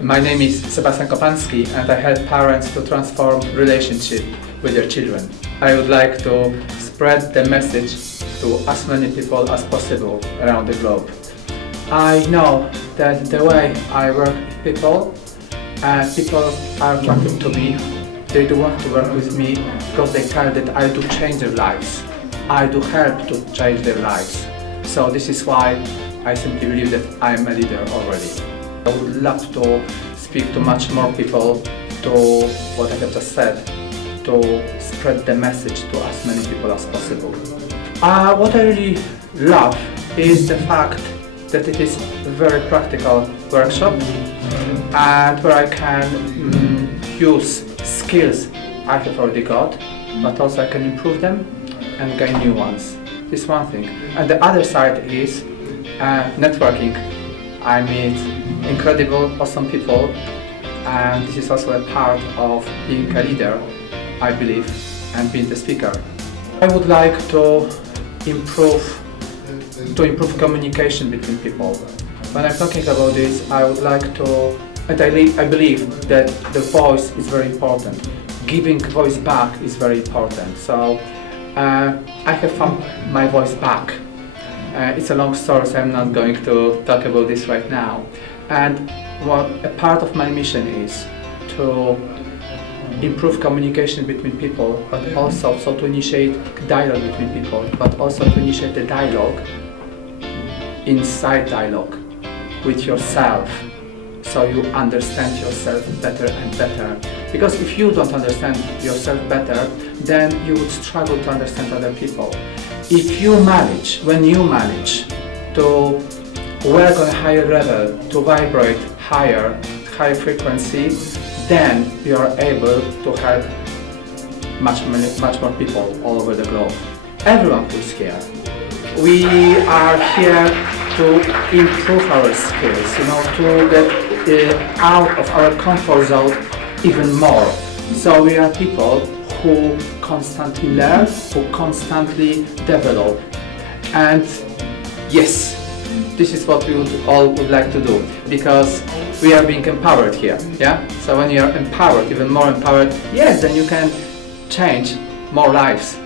My name is Sebastian Kopanski and I help parents to transform relationship with their children. I would like to spread the message to as many people as possible around the globe. I know that the way I work with people are attracted to me. They do want to work with me because they feel that I do change their lives. I do help to change their lives. So this is why I simply believe that I am a leader already. I would love to speak to much more people, to what I have just said, to spread the message to as many people as possible. What I really love is the fact that it is a very practical workshop and where I can use skills I have already got, but also I can improve them and gain new ones. This is one thing. And the other side is networking. I meet incredible, awesome people, and this is also a part of being a leader, I believe, and being the speaker. I would like to improve communication between people. When I'm talking about this, I would like to, and I believe that the voice is very important. Giving voice back is very important. So I have found my voice back. It's a long story, so I'm not going to talk about this right now. And what a part of my mission is to improve communication between people, but also to initiate dialogue between people, but also to initiate the dialogue, inside dialogue with yourself, so you understand yourself better and better. Because if you don't understand yourself better, then you would struggle to understand other people. If you manage, when you manage to work on a higher level, to vibrate higher frequency, then you are able to help much more people all over the globe. Everyone who is here. We are here to improve our skills, to get out of our comfort zone even more. So we are people who constantly learn, who constantly develop. And yes, this is what we would like to do, because we are being empowered here, yeah? So when you are empowered, even more empowered, yes, then you can change more lives.